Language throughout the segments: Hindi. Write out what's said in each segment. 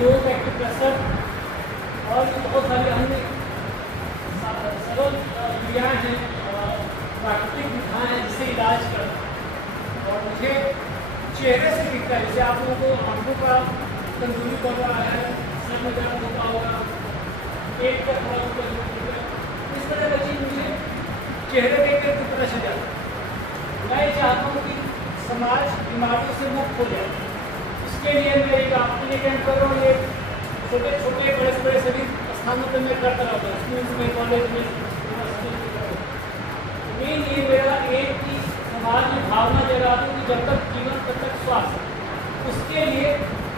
योग, एक्यूप्रेशर और बहुत सारी अन्य सरल क्रियाएँ हैं, प्राकृतिक विधाएँ हैं जिससे इलाज करना। और मुझे चेहरे से दिखता है, जैसे आप लोगों को आंखों का कमजोरी पड़ रहा है, सर में दर्द होता होगा, पेट का थोड़ा ऊपर, इस तरह का चीज़ मुझे चेहरे देख कर किस तरह से जाता है। मैं चाहता हूँ कि समाज बीमारियों से मुक्त हो जाए। इसके लिए मैं एक आपके लिए कैंप कर रहा हूँ। ये छोटे छोटे बड़े बड़े सभी स्थानों पर मैं करता रहता हूँ, स्कूल में, कॉलेज में, यूनिवर्सिटी में। मेन ये मेरा एक ही समाज में भावना जगा दूँ कि जब तक जीवन तब तक स्वास्थ्य। उसके लिए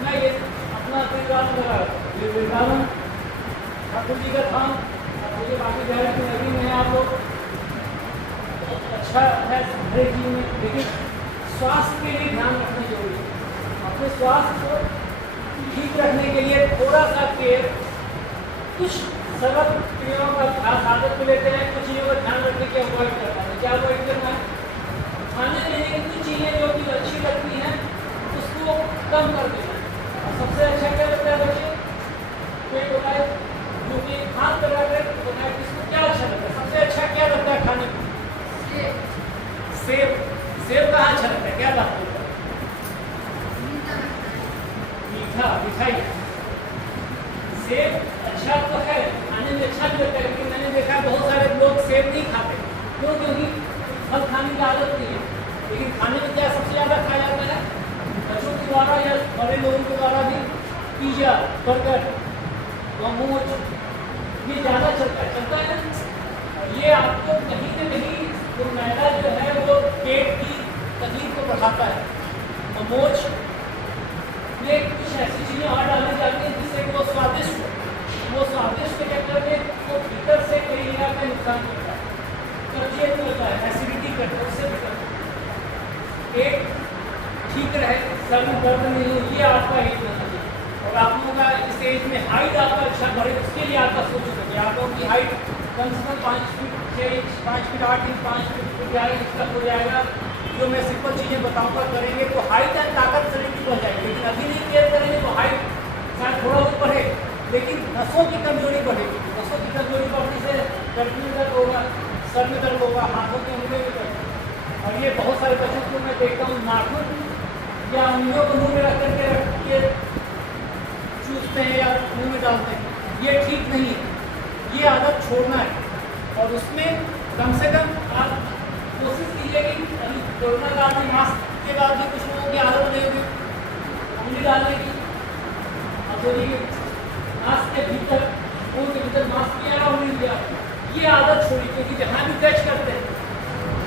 मैं ये अपना दिन रात लगा रहा हूँ। ये वृंदावन ठाकुर जी का धाम, मुझे बाकी जाने की नगरी में है आप लोग, अच्छा है हर एक चीज़ में, लेकिन स्वास्थ्य के लिए ध्यान रखना जरूरी है। अपने स्वास्थ्य को ठीक रखने के लिए थोड़ा सा केयर, कुछ सरल क्रियाओं का आदत को लेते हैं, कुछ चीज़ों का ध्यान रखने की अवॉइड करना है। क्या अवॉइड करना है? खाने पीने की कुछ चीज़ें जो कि अच्छी लगती हैं उसको कम कर देना है। और सबसे अच्छा क्या लगता है बच्चे? कोई होता है जो कि हाथ लगा कर होता है, किसको क्या अच्छा लगता है? सबसे अच्छा क्या लगता है खाने में? सेब। सेब कहाँ अच्छा लगता है? क्या बात है? मीठा, मिठाई। सेब अच्छा तो है, खाने में अच्छा भी लगता है, लेकिन मैंने देखा है बहुत सारे लोग सेब नहीं खाते। क्यों? क्योंकि फल खाने की आदत नहीं है। लेकिन खाने में क्या सबसे ज़्यादा खाया जाता है? बच्चों के द्वारा या बड़े लोगों के द्वारा भी पिज़्ज़ा, बर्गर, मोमोज, ये ज़्यादा चलता है ना। ये आपको कहीं न कहीं तो मैदा जो है वो पेट की तकलीफ को बढ़ाता है। मोमोज में कुछ ऐसी चीज़ें और डाली जाती हैं जिससे कि वो स्वादिष्ट हो। वो स्वादिष्ट के चक्कर में वो भीतर से कई जगह का नुकसान करता है, कब्जियत करता है, एसिडिटी करता है, उससे भी करता है। पेट ठीक रहे, सर में दर्द नहीं हो, ये आपका एज होना चाहिए। और आप लोगों का इस एज में हाइट आपका अच्छा बढ़े, उसके लिए आपका सोच होगा कि आप लोगों की हाइट कम से कम 5 feet 6 inch, 5 feet 8 inch, 5 feet 11 inch तक हो जाएगा। जो मैं सिंपल चीज़ें बताऊंगा करेंगे तो हाइट एंड ताकत शरीर की बढ़ जाएगी। लेकिन अभी नहीं केयर करेंगे तो हाइट शायद थोड़ा ऊपर है, लेकिन नसों की कमजोरी बढ़ेगी। नसों की कमजोरी बढ़ने से गर्दन में दर्द होगा, सर में दर्द होगा, हाथों के अंगूठे में दर्द। और ये बहुत सारे बच्चों को मैं देखता हूँ नाखून या उंगलियों को मुँह में रख करके चूसते हैं या मुँह में डालते हैं। ये ठीक नहीं है, ये आदत छोड़ना है। और उसमें कम से कम आप कोशिश कीजिए कि अभी कोरोना काल में मास्क के बाद भी कुछ लोगों की आदत नहीं होगी उंगली डालने की। अब देखिए मास्क के भीतर, मुँह के भीतर मास्क किया उंगली दिया, ये आदत छोड़ी। क्योंकि जहाँ भी टच करते हैं,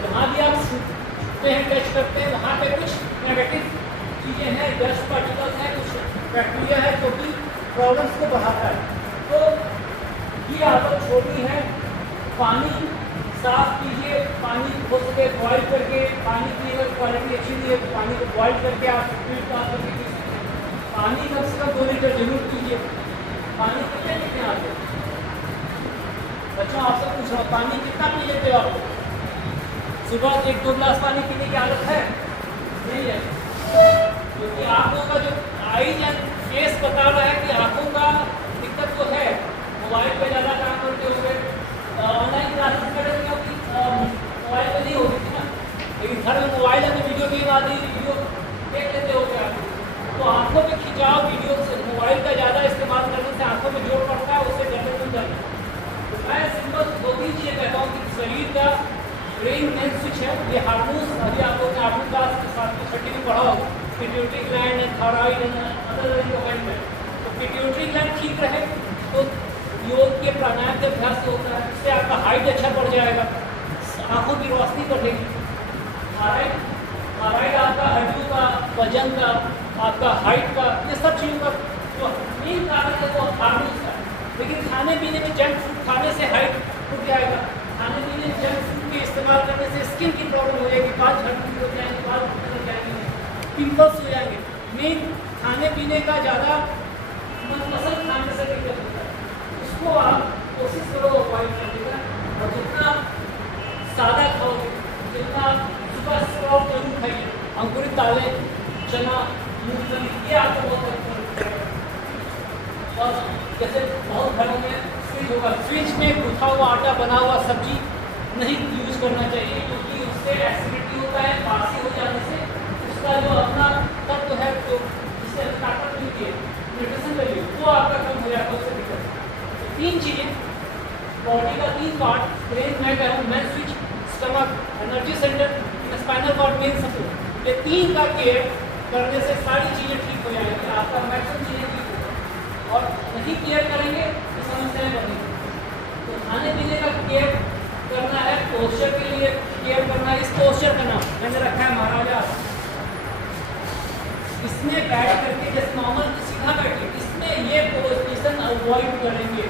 जहाँ भी आप छूते हैं, टच करते हैं, वहाँ पे कुछ नेगेटिव चीज़ें हैं, डस्ट पार्टिकल्स हैं, कुछ बैक्टीरिया है जो कि प्रॉब्लम्स को बढ़ाता है। तो ये आदत छोड़नी है। पानी साफ कीजिए, पानी हो सके बॉयल करके, पानी की अगर क्वालिटी अच्छी नहीं है तो पानी को बॉयल करके आप फिल्टर करके पी सकते हैं। पानी कम से कम 2 लीटर जरूर पीजिए। पानी कितने आते हैं बच्चों? आपसे पूछ रहा हूँ, पानी कितना पी लेते हो आप? सुबह 1-2 गिलास पानी पीने की आदत है? नहीं है। क्योंकि आँखों का जो आईज एंड फेस बता रहा है कि आँखों का दिक्कत तो है। मोबाइल पे ज़्यादा काम करते होंगे, ऑनलाइन क्लासेस कर रहे होंगे, मोबाइल पे नहीं होगी ना, लेकिन घर में मोबाइल में वीडियो गेम आदि वीडियो देख लेते होंगे आप। तो आँखों पे खिंचाव वीडियो से, मोबाइल का ज़्यादा इस्तेमाल करने से आँखों में जोर पड़ता है, उससे गर्दन बन जाती है। तो मैं सिंपल 2-3 चीज़ें कहता हूँ कि शरीर का ब्रेन मेन स्विच है। ये हार्मोन्स अभी आप लोगों ने 8वीं क्लास के साथ में 6वीं में पढ़ा होगा, pituitary gland and thyroid and other endocrine. तो पिट्यूटरी ग्लैंड ठीक रहे तो योग के प्राणायाम के अभ्यास से होता है, इससे आपका हाइट अच्छा बढ़ जाएगा, आंखों की रोशनी बढ़ेगी। थायराइड आपका हड्डियों का, वजन का, आपका हाइट का, ये सब चीज़ों का जो मेन कारण है वो हार्मोन्स का। लेकिन खाने पीने में जंक फूड खाने से हाइट टूट जाएगा। खाने पीने में जंक फूड के इस्तेमाल करने से स्किन की प्रॉब्लम हो जाएगी, बाल झड़ने हो जाएंगे, बाल उतर जाएंगे, पिंपल्स हो जाएंगे। मेन खाने पीने का ज़्यादा मनपसंद खाने से दिक्कत होता है, उसको आप कोशिश करो अवॉइड करने का। और जितना सादा खाओगे, जितना सुबह स्प्राउट जरूर खाइए, अंकुरित दालें, चना, मूंगफली, ये आपको बहुत अच्छा लगता है। और जैसे बहुत घरों में स्विच होगा, स्विच में गूथा हुआ आटा बना हुआ सब्जी नहीं यूज करना चाहिए, क्योंकि उससे एसिडिटी होता है, बासी हो जाने से उसका जो अपना तत्व है जो जिससे ताकत मिलती है, न्यूट्रिशन वैल्यू, वो आपका कम हो जाएगा, उससे दिक्कत। तो 3 चीज़ें, बॉडी का 3 पार्ट, ब्रेन, मैं कह रहा हूँ main switch, stomach, energy centre, spinal cord, main support, ये 3 का केयर करने से सारी चीज़ें ठीक हो जाएंगी, आपका मैक्सिमम चीज़ें ठीक होगा। और नहीं केयर करेंगे तो समस्याएं बढ़ेंगी। तो खाने पीने का केयर करना है, पोस्चर के लिए केयर करना है। इस पोस्चर का नाम मैंने रखा है महाराजा। इसमें बैठ करके जैसे नॉर्मल सीधा बैठे, इसमें ये पोजीशन अवॉइड करेंगे।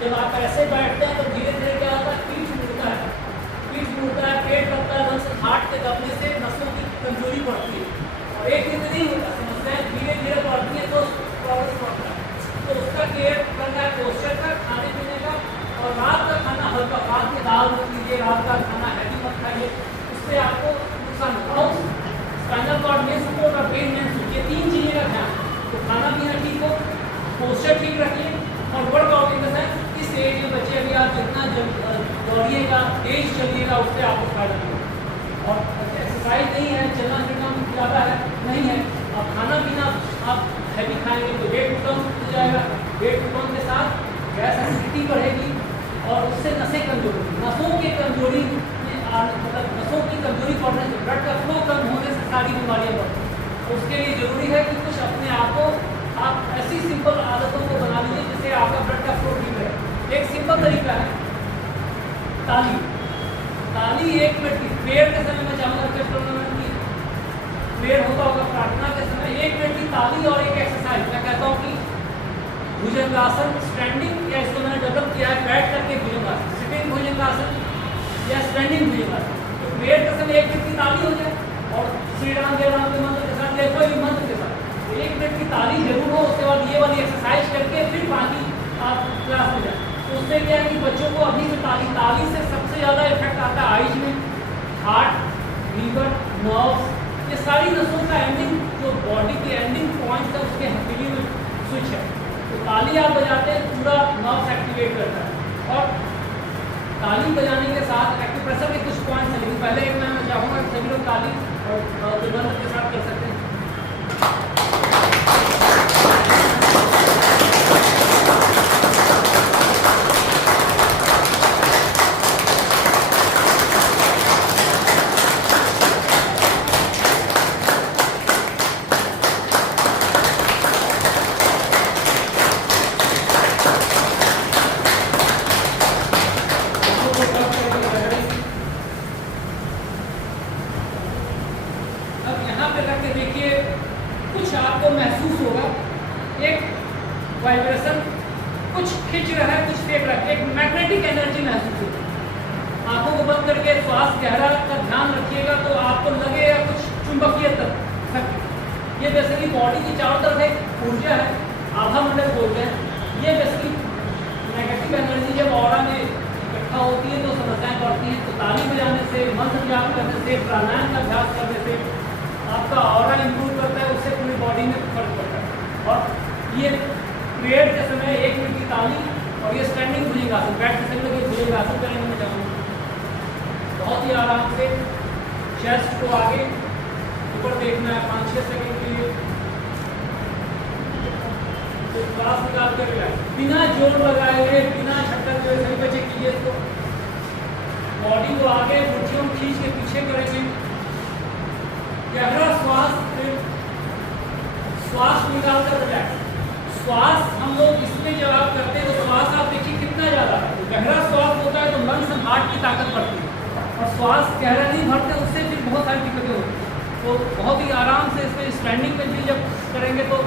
जब आप ऐसे बैठते हैं तो धीरे धीरे क्या होता है, पीठ मुड़ता है, पेट लगता है, बस हार्ट के दबने से नसों की कमजोरी बढ़ती है, और एक दिन नहीं होता, समस्याएं धीरे धीरे बढ़ती है तो प्रॉब्लम बढ़ता है। तो उसका केयर करना है, पोस्चर का, खाने पीने का, और रात का खाना हल्का, रात में दाल मत लीजिए, रात का खाना हैवी मत खाइए, उससे आपको नुकसान होगा। स्पाइनल कॉर्ड में सपोर्ट और ब्रेन में सपोर्ट, ये 3 चीज़ें का ध्यान। तो खाना पीना ठीक हो, पोस्चर ठीक रखिए, और वर्कआउट इन द सेंस इस एज में बच्चे अभी आप जितना दौड़िएगा, तेज चलिएगा, उससे आपको फायदा मिलेगा। और एक्सरसाइज नहीं है, चलना फिरना ज़्यादा है नहीं है, अब खाना पीना आप हैवी खाएंगे तो वेट कम हो जाएगा, वेट कम के साथ गैस एसिडिटी बढ़ेगी, और उससे नसें कमजोर होगी। नसों की कमजोरी में मतलब नसों की कमजोरी पड़ने से, ब्लड का फ्लो कम होने से सारी बीमारियाँ बढ़ती हैं। तो उसके लिए ज़रूरी है कि कुछ अपने आप को, आप ऐसी सिंपल आदतों को बना लीजिए जिससे आपका ब्लड का फ्लो ठीक रहे। एक सिंपल तरीका है ताली। ताली 1 मिनट की, प्रेयर के समय में चाहूँगा कि प्रेयर होता होगा प्रार्थना के समय, 1 मिनट की ताली और एक एक्सरसाइज। मैं कहता हूँ कि भुजंगासन, स्टैंडिंग, या इसको मैंने डेवलप किया है बैठ करके भुजंगासन, सिटिंग भुजंगासन या स्टैंडिंग भुजंगासन। तो प्रेयर के समय 1 मिनट की ताली हो जाए, और श्री राम जय राम के मंत्र के साथ या कोई मंत्र के साथ 1 मिनट की ताली जरूर हो। उसके बाद ये वाली एक्सरसाइज करके फिर बाकी आप क्लास में जाए। तो उससे क्या है कि बच्चों को अभी से ताली से सबसे ज़्यादा इफेक्ट आता है आइज में, हार्ट, लीवर, नर्व्स, ये सारी नसों का एंडिंग, जो बॉडी के एंडिंग पॉइंट है उसके हथेली में स्विच है। तो ताली आप बजाते हैं, पूरा नर्व्स एक्टिवेट करता है। और ताली बजाने के साथ एक्यूप्रेशर के कुछ पॉइंट्स हैं, लेकिन पहले एक मैं चाहूँगा कि सभी लोग ताली और विनम्र के साथ कर सकते हैं। वाइब्रेशन, कुछ खींच रहा है, कुछ फेंक रहा है, एक मैग्नेटिक एनर्जी महसूस होती है। आंखों को बंद करके श्वास गहरा का ध्यान रखिएगा तो आपको लगेगा कुछ चुंबकीय तत्व। ये बेसिकली बॉडी की चारों तरफ एक ऊर्जा है, आभा मंडल बोलते हैं। ये बेसिकली नेगेटिव एनर्जी जब ऑरा में इकट्ठा होती है तो समस्याएं बढ़ती हैं। तो ताली बजाने से, मंत्र जाप करने से, प्राणायाम का अभ्यास करने से आपका ऑरा इंप्रूव करता है, उससे पूरी बॉडी में फर्क पड़ता है। और ये प्रेयर के समय 1 मिनट की ताली, और ये स्टैंडिंग भुजंगासन, बैठ के सभी लोग भुजंगासन करेंगे मैं चाहूँगा। बहुत ही आराम से चेस्ट को आगे ऊपर देखना है 5-6 सेकंड के लिए। तो श्वास निकाल कर बिना जोर लगाए हुए, बिना झटक हुए सभी बच्चे कीजिए इसको। बॉडी को आगे मुट्ठियों खींच के पीछे करेंगे। गहरा श्वास निकाल कर रिलैक्स। श्वास हम लोग इसमें जब आप करते हैं तो श्वास आप देखिए कितना ज़्यादा है। गहरा श्वास होता है तो लंग्स में हार्ट की ताकत बढ़ती है, और श्वास गहरा नहीं भरते उससे फिर बहुत सारी दिक्कतें होती हैं। तो बहुत ही आराम से इसमें स्टैंडिंग में भी जब करेंगे तो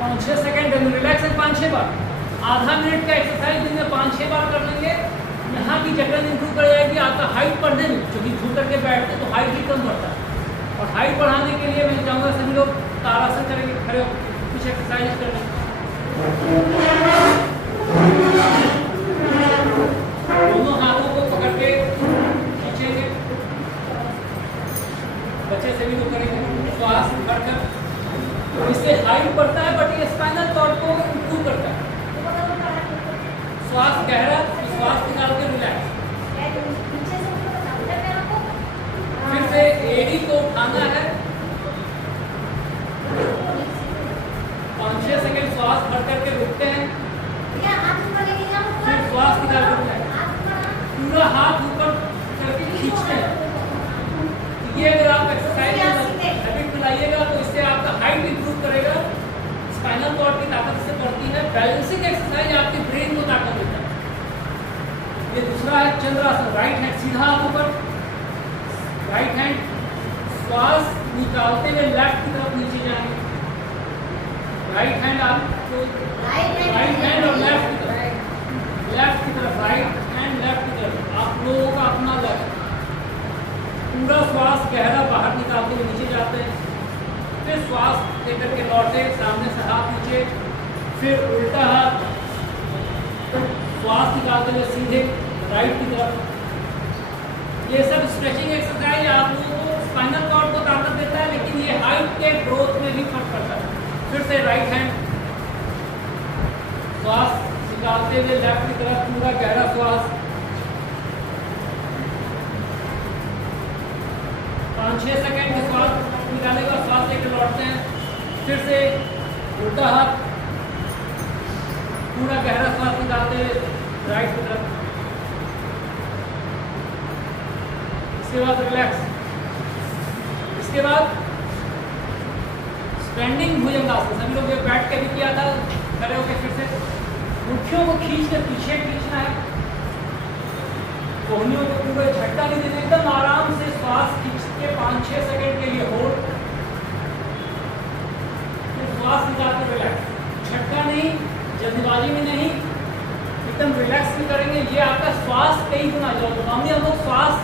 5-6 सेकेंड रिलैक्स है, 5-6 बार। आधा मिनट का एक्सरसाइज दिन में 5-6 बार कर लेंगे, यहाँ की जगह इंप्रूव कर जाएगी। आपका हाइट बढ़ने में, क्योंकि झूठ करके बैठते तो हाइट ही कम बढ़ता है। और हाइट बढ़ाने के लिए मैं चाहूँगा सभी लोग ताड़ासन करेंगे, खड़े होकर कुछ एक्सरसाइज करेंगे। दोनों हाथों को पकड़ के खींचेंगे, बच्चे सभी लोग करेंगे। श्वास भरकर इससे हाइट बढ़ता है, बट ये स्पाइनल कॉर्ड को इम्प्रूव करता है। श्वास गहरा, श्वास निकाल के रिलैक्स। फिर से एड़ी को उठाना है, 5-6 सेकंड श्वास भर करके रुकते हैं, फिर श्वास निकाल करते हैं, पूरा हाथ ऊपर करके खींचते हैं। ये अगर आप एक्सरसाइज हैबिट बनाइएगा तो इससे आपका हाइट इंप्रूव करेगा, स्पाइनल कॉर्ड की ताकत से बढ़ती है। बैलेंसिंग एक्सरसाइज आपके ब्रेन को ताकत देता है। ये दूसरा है चंद्रासन। राइट हैंड सीधा हाथ ऊपर, राइट हैंड श्वास निकालते हुए लेफ्ट की तरफ नीचे जाएंगे। राइट हैंड आपको राइट हैंड और लेफ्ट की तरफ, लेफ्ट की तरफ राइट हैंड, लेफ्ट की तरफ। आप लोगों का अपना लेफ्ट, पूरा श्वास गहरा बाहर निकालते हुए नीचे जाते हैं, फिर श्वास लेकर के लौटे, सामने से हाथ नीचे, फिर उल्टा हाथ, श्वास निकालते हुए सीधे राइट की तरफ। ये सब स्ट्रेचिंग एक्सरसाइज आप लोगों को स्पाइनल कॉर्ड को ताकत देता है, लेकिन ये हाइट के ग्रोथ में भी फर्क पड़ता है। फिर से राइट हैंड, श्वास निकालते हुए लेफ्ट की तरफ, पूरा गहरा श्वास, 5-6 सेकंड के श्वास निकालने का श्वास लेकर लौटते हैं। फिर से उल्टा हाथ, पूरा गहरा श्वास निकालते हुए राइट की तरफ। इसके बाद रिलैक्स। इसके बाद स्टैंडिंग भुजंगासन। सभी लोग ये बैठ के भी किया था, खड़े होकर फिर से मुट्ठियों को खींच के पीछे खींचना है, कोहनियों को पूरा झटका नहीं देना, एकदम आराम से श्वास खींच के 5-6 सेकंड के लिए होल्ड, फिर श्वास निकाल कर रिलैक्स। झटका नहीं, जल्दबाजी में नहीं, एकदम रिलैक्स भी करेंगे। ये आपका श्वास कई गुना ज़्यादा। नॉर्मली हम लोग श्वास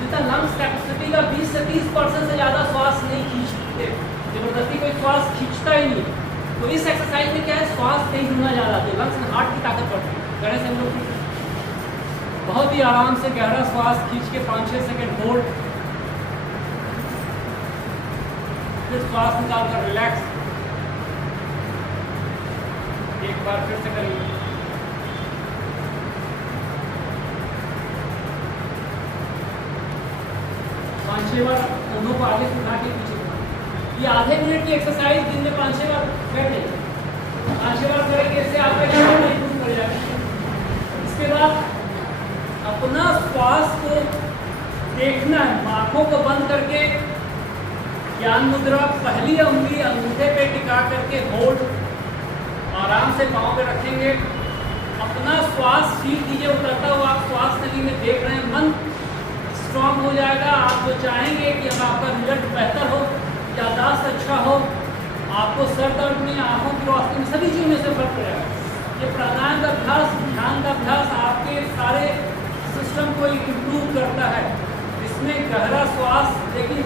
जितना लंग्स कैपेसिटी का 20 से 30% से ज़्यादा श्वास नहीं खींचते, जबरदस्ती कोई श्वास खींचता ही नहीं। तो इस एक्सरसाइज में क्या है, श्वास कई गुना ज़्यादा आती है, लंग्स एंड हार्ट की ताकत बढ़ती है। गहरे से हम लोग बहुत ही आराम से गहरा श्वास खींच के 5-6 सेकंड होल्ड, फिर श्वास निकाल कर रिलैक्स। एक बार फिर से करिए। पाँच-छह बार दोनों को आगे से उठा के पीछे। ये आधे मिनट की एक्सरसाइज दिन में 5-6 बार बैठे, 5-6 बार करेंगे, इससे आपका ज्ञान इंप्रूव कर जाएगा। इसके बाद अपना श्वास को देखना है, आँखों को बंद करके ज्ञान मुद्रा, पहली उंगली अंगूठे पे टिका करके होल्ड, आराम से पाँव पे रखेंगे। अपना श्वास फील कीजिए उतरता हुआ, आप श्वास नली में देख रहे हैं, मन स्ट्रांग हो जाएगा। आप जो चाहेंगे कि अब आपका रिजल्ट बेहतर हो, याददाश्त अच्छा हो, आपको सर दर्द में, आँखों की रोशनी में, सभी चीज़ों में से फर्क पड़ेगा। ये प्राणायाम का अभ्यास, ध्यान का अभ्यास आपके सारे सिस्टम को इम्प्रूव करता है। इसमें गहरा श्वास, लेकिन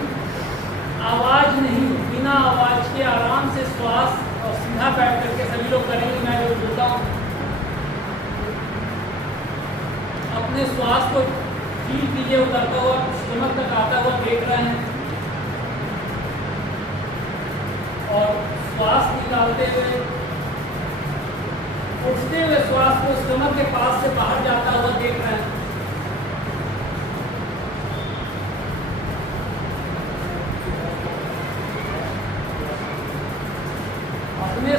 आवाज़ नहीं, बिना आवाज़ के आराम से श्वास, और सीधा बैठ करके सभी लोग करेंगे। मैं जो बोलता हूँ, अपने श्वास को फील कीजिए उतरता हुआ, स्टमक तक आता हुआ देख रहे हैं, और श्वास निकालते हुए, उठते हुए श्वास को स्टमक के पास से बाहर जाता हुआ देख रहे हैं। अपने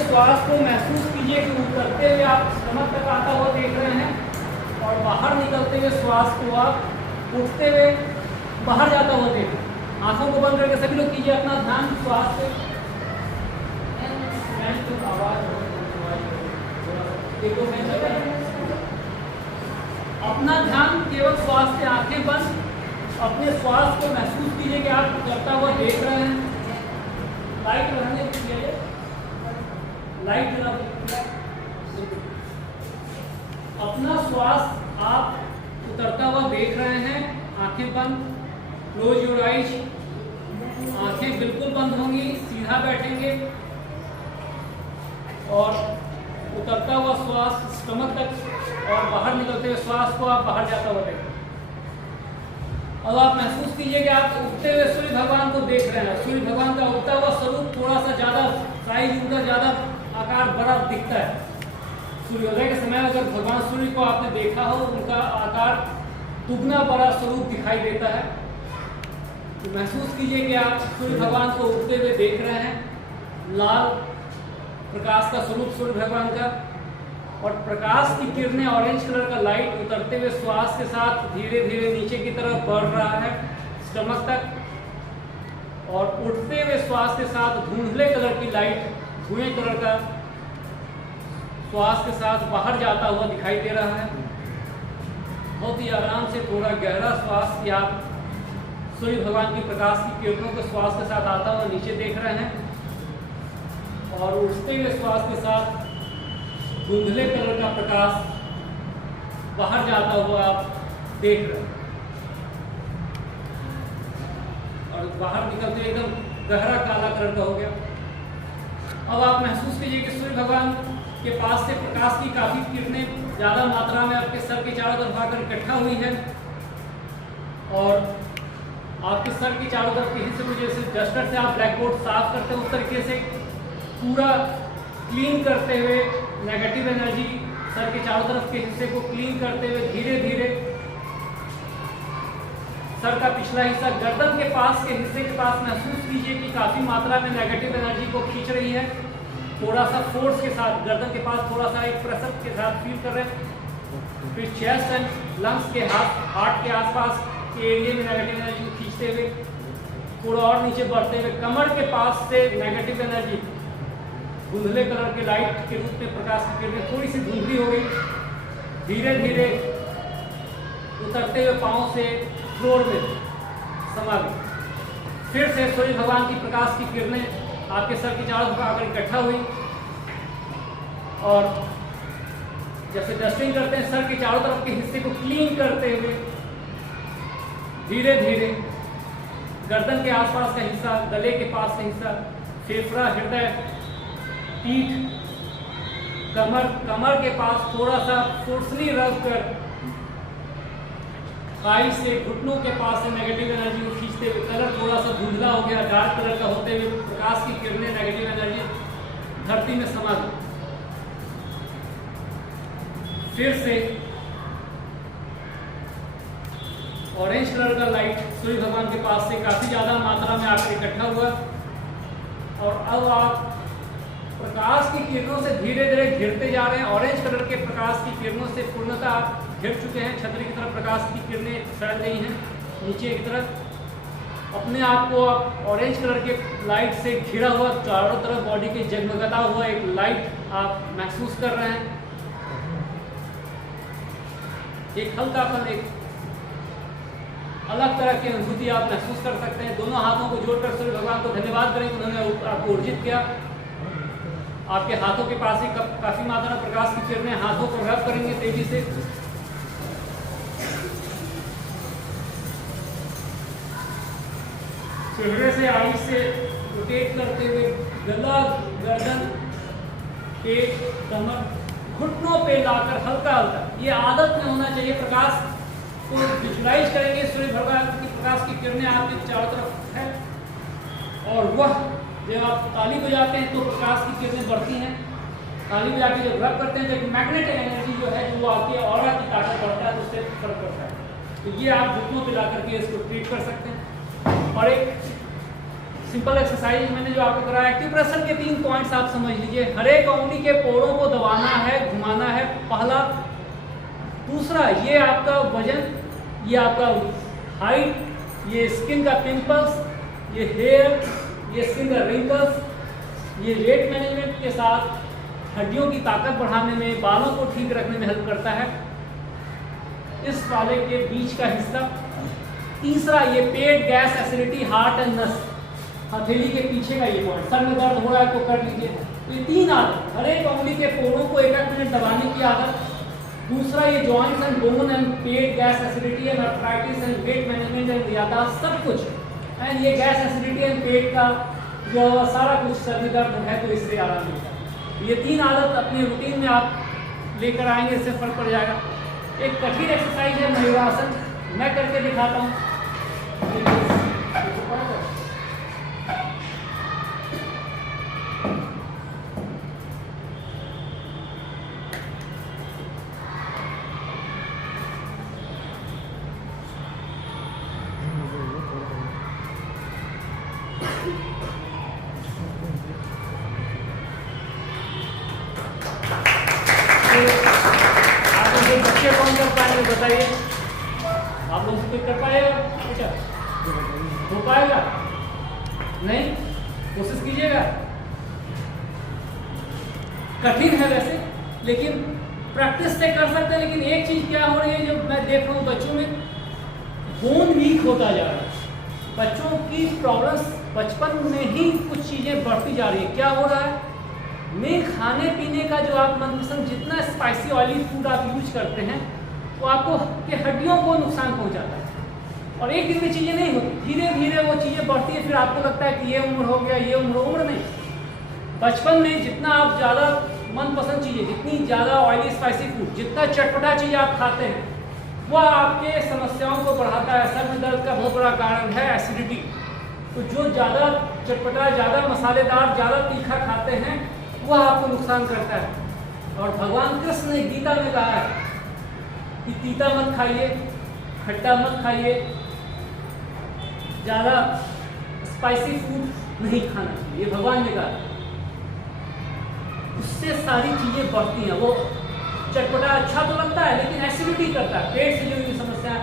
श्वास को महसूस कीजिए कि उतरते हुए आप स्टमक तक आता हुआ देख रहे हैं, और बाहर निकलते हुए श्वास को आप उठते हुए बाहर जाता हुआ देख रहे हैं। आंखों को बंद करके सभी लोग कीजिए अपना ध्यान श्वास पे। अपना ध्यान केवल श्वास पे, आंखें बंद, अपने श्वास को महसूस कीजिए कि आप उतरता हुआ देख रहे हैं। लाइट रहने दीजिए, लाइट जला दीजिए। अपना श्वास आप उतरता हुआ देख रहे हैं, आंखें बंद, क्लोज योर आइज। आंखें बिल्कुल बंद होंगी, सीधा बैठेंगे, और उतरता हुआ श्वास स्टमक तक, और बाहर निकलते हुए श्वास को आप बाहर जाता हुआ देखें। अब आप महसूस कीजिए कि आप उगते हुए सूर्य भगवान को देख रहे हैं। सूर्य भगवान का उगता हुआ स्वरूप थोड़ा सा ज़्यादा साइज, उनका ज़्यादा आकार बड़ा दिखता है। सूर्योदय के समय अगर भगवान सूर्य को आपने देखा हो, उनका आकार दुगना बड़ा स्वरूप दिखाई देता है। तो महसूस कीजिए कि आप सूर्य भगवान को उगते हुए देख रहे हैं। लाल प्रकाश का स्वरूप सूर्य भगवान का, और प्रकाश की किरणें, ऑरेंज कलर का लाइट उतरते हुए श्वास के साथ धीरे धीरे नीचे की तरफ बढ़ रहा है स्टमक तक, और उठते हुए श्वास के साथ धुंधले कलर की लाइट, धुएं कलर का श्वास के साथ बाहर जाता हुआ दिखाई दे रहा है। बहुत ही आराम से थोड़ा गहरा श्वास की आप सूर्य भगवान की प्रकाश की किरणों को श्वास के साथ आता हुआ नीचे देख रहे हैं, और उठते हुए श्वास के साथ धुंधले कलर का प्रकाश बाहर जाता हुआ आप देख रहे हैं, और बाहर निकलते एकदम गहरा काला कलर का हो गया। अब आप महसूस कीजिए कि सूर्य भगवान के पास से प्रकाश की काफ़ी किरणें ज़्यादा मात्रा में आपके सर के चारों तरफ आकर इकट्ठा हुई है, और आपके सर की चारों तरफ के हिस्से को जैसे डस्टर से आप ब्लैक बोर्ड साफ करते हैं उस तरीके से पूरा क्लीन करते हुए, नेगेटिव एनर्जी सर के चारों तरफ के हिस्से को क्लीन करते हुए धीरे धीरे सर का पिछला हिस्सा गर्दन के पास के हिस्से के पास महसूस कीजिए कि काफ़ी मात्रा में नेगेटिव एनर्जी को खींच रही है। थोड़ा सा फोर्स के साथ गर्दन के पास थोड़ा सा एक प्रेशर के साथ फील कर रहे हैं। फिर चेस्ट एंड लंग्स के हार्ट के आसपास के एरिया में नेगेटिव एनर्जी को खींचते हुए थोड़ा और नीचे बढ़ते हुए कमर के पास से नेगेटिव एनर्जी धुंधले कलर के लाइट के रूप में प्रकाश की किरणें थोड़ी सी धुंधली हो गई, धीरे धीरे उतरते हुए पाँव से फ्लोर में समा गई। फिर से सूर्य भगवान की प्रकाश की किरणें आपके सर के चारों तरफ आकर इकट्ठा हुई, और जैसे डस्टिंग करते हैं सर के चारों तरफ के हिस्से को क्लीन करते हुए धीरे धीरे गर्दन के आसपास का हिस्सा, गले के पास का हिस्सा, फेफड़ा, हृदय, पीठ, कमर के पास थोड़ा सा फोर्सली रब कर थाई से घुटनों के पास से नेगेटिव एनर्जी को खींचते हुए कलर थोड़ा सा धुंधला हो गया, डार्क कलर का होते हुए प्रकाश की किरणें, नेगेटिव एनर्जी धरती में समा गई। फिर से ऑरेंज कलर का लाइट सूर्य भगवान के पास से काफ़ी ज़्यादा मात्रा में आकर इकट्ठा हुआ, और अब आप प्रकाश की किरणों से धीरे धीरे घिरते जा रहे हैं। ऑरेंज कलर के प्रकाश की किरणों से पूर्णतः आप घिर चुके हैं। छतरी की तरफ प्रकाश की किरणें फैल गई हैं नीचे की तरफ। अपने आप को आप ऑरेंज कलर के लाइट से घिरा हुआ, चारों तरफ बॉडी के जगमगाता हुआ एक लाइट आप महसूस कर रहे हैं। एक हल्कापन, एक अलग तरह की अनुभूति आप महसूस कर सकते हैं। दोनों हाथों को जोड़कर सूर्य भगवान को धन्यवाद करें, उन्होंने आपको ऊर्जित किया। आपके हाथों के पास ही काफी मात्रा में प्रकाश की किरणें हाथों को रब करेंगे तेजी से। चेहरे से आईज से रोटेट करते हुए गला, गर्दन, पेट, कमर, घुटनों पे लाकर हल्का हल्का, ये आदत में होना चाहिए। प्रकाश को विजुलाइज करेंगे, सूर्य भगवान की प्रकाश की किरणें आपके चारों तरफ है, और वह जब आप ताली बजाते हैं तो प्रकाश की किरणें बढ़ती हैं। ताली बजा के जब रब करते हैं तो एक मैग्नेटिक एनर्जी जो है जो आपके ऑरा की ताकत बढ़ता है, तो उससे फर्क पड़ता है। तो ये आप घुटनों पे ला करके इसको ट्रीट कर सकते हैं। और एक सिंपल एक्सरसाइज मैंने जो आपको कराया, एक्यूप्रेशर के 3 पॉइंट्स आप समझ लीजिए। हर एक उंगली के पोरों को दबाना है, घुमाना है, पहला। दूसरा, ये आपका वजन, ये आपका हाइट, ये स्किन का पिंपल्स, ये हेयर, ये स्किन का रिंकल्स, ये वेट मैनेजमेंट के साथ हड्डियों की ताकत बढ़ाने में, बालों को ठीक रखने में हेल्प करता है। इस वाले के बीच का हिस्सा। तीसरा, ये पेट, गैस, एसिडिटी, हार्ट एंड नस, हथेली के पीछे का ये पॉइंट। सर में दर्द हो रहा है तो कर लीजिए। तो ये 3 आदत, हर एक उंगली के पोरों को 1-1 मिनट दबाने की आदत। दूसरा, ये जॉइंट्स एंड बोन एंड पेट, gas, acidity and arthritis and weight management and यादाश्त, सब कुछ। एंड ये गैस, एसिडिटी एंड पेट का जो सारा कुछ सर में दर्द है तो इससे आराम मिलता है। ये 3 आदत अपने रूटीन में आप लेकर आएंगे, इससे फर्क पड़ जाएगा। एक कठिन एक्सरसाइज है मयूरासन, मैं करके दिखाता हूँ। बताइए, आप लोग से कर पाएगा? अच्छा, हो पाएगा? नहीं, कोशिश कीजिएगा। कठिन है वैसे, लेकिन प्रैक्टिस से कर सकते हैं। लेकिन एक चीज क्या हो रही है, जो मैं देख रहा हूँ बच्चों में, बोन वीक होता जा रहा है। बच्चों की प्रॉब्लम्स बचपन में ही कुछ चीजें बढ़ती जा रही है। क्या हो रहा है, मेन खाने पीने का जो आप मनपसंद जितना स्पाइसी ऑयली फूड आप यूज करते हैं, वो आपको के हड्डियों को नुकसान पहुंचाता है। और एक दिन में चीजें नहीं होती, धीरे धीरे वो चीजें बढ़ती है। फिर आपको लगता है कि ये उम्र हो गया, ये उम्र नहीं। बचपन में जितना आप ज़्यादा मनपसंद चीज़ें, जितनी ज़्यादा ऑयली स्पाइसी फूड, जितना चटपटा चीज़ आप खाते हैं, वह आपके समस्याओं को बढ़ाता है। सर में दर्द का बहुत बड़ा कारण है एसिडिटी। तो जो ज़्यादा चटपटा, ज़्यादा मसालेदार, ज़्यादा तीखा खाते हैं, वह आपको नुकसान करता है। और भगवान कृष्ण ने गीता में कहा है कि तीता मत खाइए, खट्टा मत खाइए, ज़्यादा स्पाइसी फूड नहीं खाना चाहिए, ये भगवान ने कहा। उससे सारी चीज़ें बढ़ती हैं। वो चटपटा अच्छा तो लगता है, लेकिन एसिडिटी करता है, पेट से जुड़ी हुई समस्या,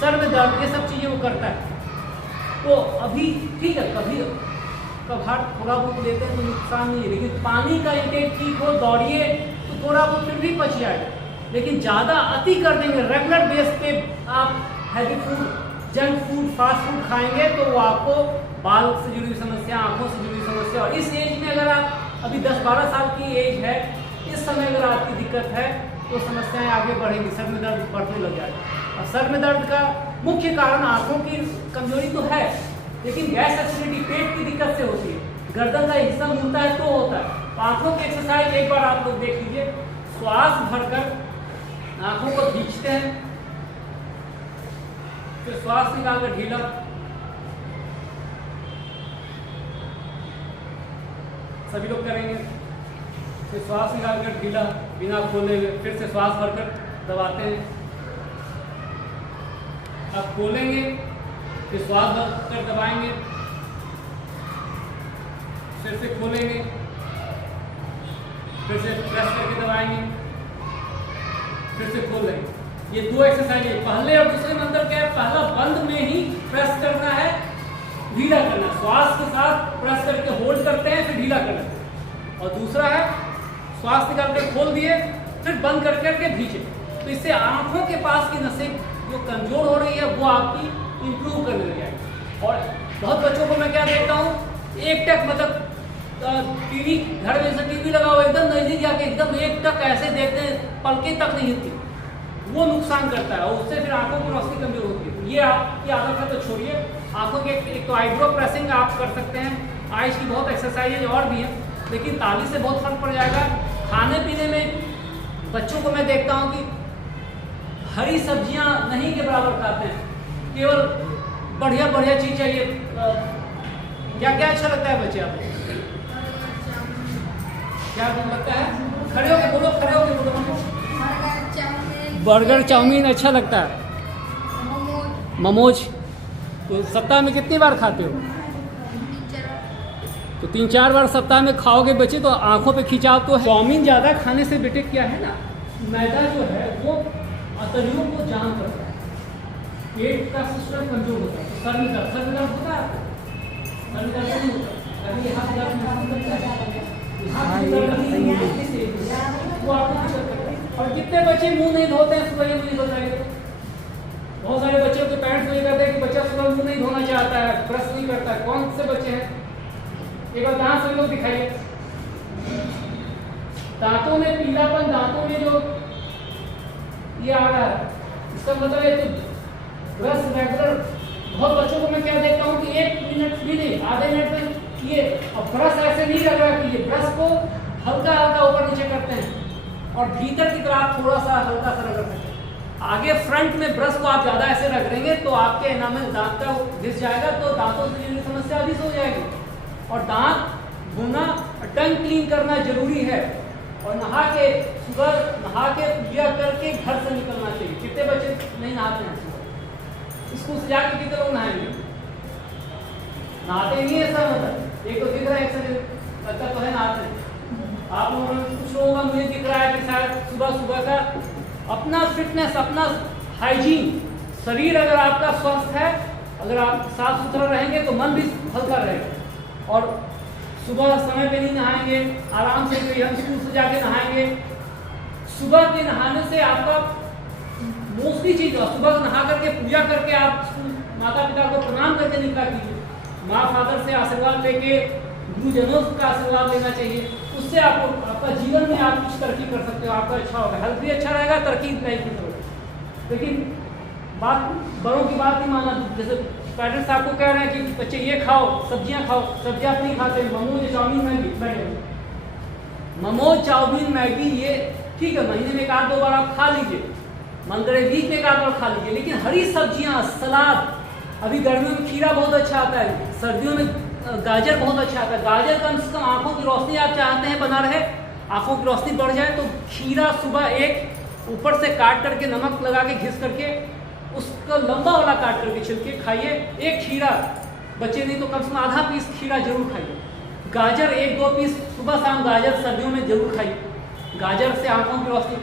सर में दर्द, ये सब चीज़ें वो करता है। तो अभी ठीक है, कभी कभार थोड़ा बहुत लेते हैं तो नुकसान नहीं है, लेकिन पानी का इंटेक ठीक हो, दौड़िए तो थोड़ा बहुत फिर भी बच जाएगा। लेकिन ज़्यादा अति कर देंगे, रेगुलर बेस पे आप heavy food, junk food, fast food खाएंगे, तो वो आपको बाल से जुड़ी हुई समस्या, आंखों से जुड़ी हुई समस्या, और इस एज में अगर आप अभी 10-12 साल की एज है, इस समय अगर आपकी दिक्कत है तो समस्याएं आगे बढ़ेंगी, सर में दर्द बढ़ने लग जाएगा। और सर में दर्द का मुख्य कारण आंखों की कमजोरी तो है, लेकिन गैस एसिडिटी पेट की दिक्कत से होती है। गर्दन का हिस्सा मुड़ता है तो होता है। आंखों की एक्सरसाइज एक बार आप लोग देख लीजिए, श्वास भरकर आंखों को खींचते हैं, फिर श्वास निकालकर ढीला, सभी लोग करेंगे। फिर श्वास निकालकर ढीला बिना खोले हुए, फिर से श्वास भरकर दबाते हैं। अब खोलेंगे, फिर श्वास भरकर दबाएंगे, फिर से खोलेंगे, फिर से प्रेस करके दबाएंगे, फिर से खोल लेंगे। ये 2 एक्सरसाइज है, पहले और दूसरे में अंतर क्या है? पहला बंद में ही प्रेस करना है, ढीला करना, श्वास के साथ प्रेस करके होल्ड करते हैं, फिर ढीला करते हैं। और दूसरा है श्वास निकाल के खोल दिए, फिर बंद करके खींचे। तो इससे आंखों के पास की नसें जो कमजोर हो रही है, वो आपकी इंप्रूव करने लग जाएगी। और बहुत बच्चों को मैं क्या देखता हूँ, एक टक मतलब टीवी, घर में से टीवी लगा हुआ, एकदम नजदीक जाके एकदम एक टक ऐसे देखते हैं, पलकें तक नहीं हिलती। वो नुकसान करता है, और उससे फिर आंखों की रोशनी कमजोर होती है। ये आपकी आदत है तो छोड़िए। आंखों के एक तो आईब्रो प्रेसिंग आप कर सकते हैं, आइज की बहुत एक्सरसाइज और भी हैं, लेकिन ताली से बहुत फर्क पड़ जाएगा। खाने पीने में बच्चों को मैं देखता हूँ कि हरी सब्जियां नहीं के बराबर खाते हैं, केवल बढ़िया बढ़िया चीज चाहिए। क्या क्या अच्छा लगता है बच्चे आपको? क्या लगता है? खड़े होके बोलो, खड़े होके बोलो। बर्गर, चाउमीन अच्छा लगता है, मोमोज। तो सप्ताह में कितनी बार खाते हो? तो 3-4 बार सप्ताह में खाओगे बच्चे, तो आंखों पे खिंचाव तो है। चाउमीन ज़्यादा खाने से बेटे क्या है ना, मैदा जो है वो अतरियों को जाम करता है, पेट का सिस्टम कमजोर होता है। तो सर में दर्द होता है, सर में दर्द नहीं होता, अभी यहाँ दर्द महसूस करता है, वो आपको दिक्कत करता है। और कितने बच्चे मुंह नहीं धोते हैं, सुबह मुंह नहीं धोते? बहुत सारे बच्चों के पेरेंट्स ये कहते हैं कि बच्चा सुबह मुंह नहीं धोना चाहता है, ब्रश नहीं करता है। कौन से बच्चे हैं? एक बार दांत सभी लोग दिखाइए। दांतों में पीलापन, दांतों में जो ये आ रहा है, इसका मतलब है तो ब्रश रेगुलर। बहुत बच्चों को मैं क्या देखता हूँ कि 1 मिनट भी नहीं, आधे मिनट में ये, और ब्रश ऐसे नहीं लग रहा कि ये ब्रश को हल्का हल्का ऊपर नीचे करते हैं, और भीतर की तरफ थोड़ा सा हल्का सा रगड़ सकते हैं। आगे फ्रंट में ब्रश को आप ज्यादा ऐसे रगड़ेंगे तो आपके एनामेल दांत का घिस जाएगा, तो दांतों से जुड़ी समस्या अधिक हो जाएगी। और दांत धोना, टंग क्लीन करना जरूरी है। और नहा के, सुबह नहा के पूजा करके घर से निकलना चाहिए। कितने बच्चे नहीं नहाते हैं सुबह? स्कूल से जाके कितने लोग नहाएंगे? नहाते नहीं है सब। मतलब एक तो दिख रहा है, एक से लगता तो है नहाते हैं। आप लोगों में कुछ लोगों का मुझे दिख रहा है कि शायद सुबह सुबह का अपना फिटनेस, अपना हाइजीन, शरीर अगर आपका स्वस्थ है, अगर आप साफ सुथरा रहेंगे तो मन भी हल्का रहेगा। और सुबह समय पे नहीं नहाएंगे, आराम से हम स्कूल से जाके नहाएंगे। सुबह के नहाने से आपका मोस्टली चीज, सुबह नहा करके पूजा करके आप माता पिता को प्रणाम करके निकला कीजिए, माँ फादर से आशीर्वाद लेके, गुरुजनों का आशीर्वाद लेना चाहिए। उससे आपको आपका जीवन में आप कुछ तरक्की कर सकते हो, आपका अच्छा होगा, हेल्थ भी अच्छा रहेगा, तरक्की लाइफ की तरफ। लेकिन बात बड़ों की बात नहीं माना। जैसे पेरेंट्स आपको कह रहे हैं कि बच्चे ये खाओ, सब्जियां खाओ, सब्जियां नहीं खाते, momos chow mein Maggi, momos chow mein Maggi ये ठीक है, महीने में 1-2 बार आप खा लीजिए, मन करे वीक में 1 बार खा लीजिए। लेकिन हरी सब्जियां, सलाद, अभी गर्मियों में खीरा बहुत अच्छा आता है, सर्दियों में गाजर बहुत अच्छा आता है। गाजर कम से कम आंखों की रोशनी आप चाहते हैं बना रहे, आंखों की रोशनी बढ़ जाए, तो खीरा सुबह एक ऊपर से काट करके नमक लगा के घिस करके उसका लंबा वाला काट करके छिलके खाइए। एक खीरा, बच्चे नहीं तो कम से कम आधा पीस खीरा जरूर खाइए। गाजर 1-2 पीस सुबह शाम गाजर सर्दियों में जरूर खाइए, गाजर से आंखों की रोशनी।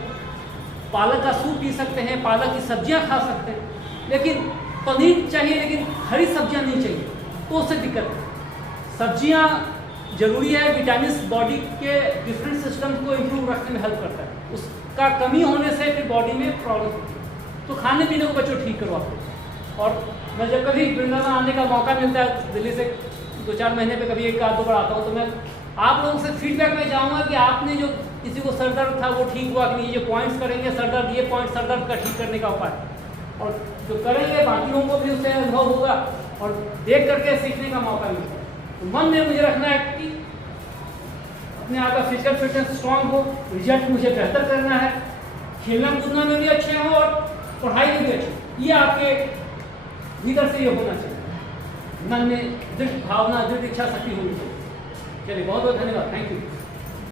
पालक का सूप पी सकते हैं, पालक की सब्जियां खा सकते हैं। लेकिन पनीर चाहिए, लेकिन हरी सब्जियां नहीं चाहिए, तो उससे दिक्कत है। सब्जियां जरूरी है, विटामिन बॉडी के डिफरेंट सिस्टम को इम्प्रूव रखने में हेल्प करता है। उसका कमी होने से फिर बॉडी में प्रॉब्लम होती है। तो खाने पीने को बच्चों ठीक करो आपको। और मैं जब कभी वृंदावन आने का मौका मिलता है, दिल्ली से 2-4 महीने पे कभी 1-2 बार आता हूँ, तो मैं आप लोगों से फीडबैक में जाऊँगा कि आपने जो किसी को सर दर्द था वो ठीक हुआ कि नहीं। ये पॉइंट्स करेंगे सर दर्द, ये पॉइंट सर दर्द का ठीक करने का उपाय, और जो करेंगे बाकी लोगों को भी उससे अनुभव होगा और देख करके सीखने का मौका मिलता है। तो मन में मुझे रखना है कि अपने आप का फिजिकल फिटनेस स्ट्रांग हो, रिजल्ट मुझे बेहतर करना है, खेलना कूदना में भी अच्छे हो और पढ़ाई में भी अच्छे, ये आपके भीतर से ये होना चाहिए। मन में दृढ़ भावना, दृढ़ इच्छा शक्ति होनी चाहिए। चलिए, बहुत बहुत धन्यवाद, थैंक यू।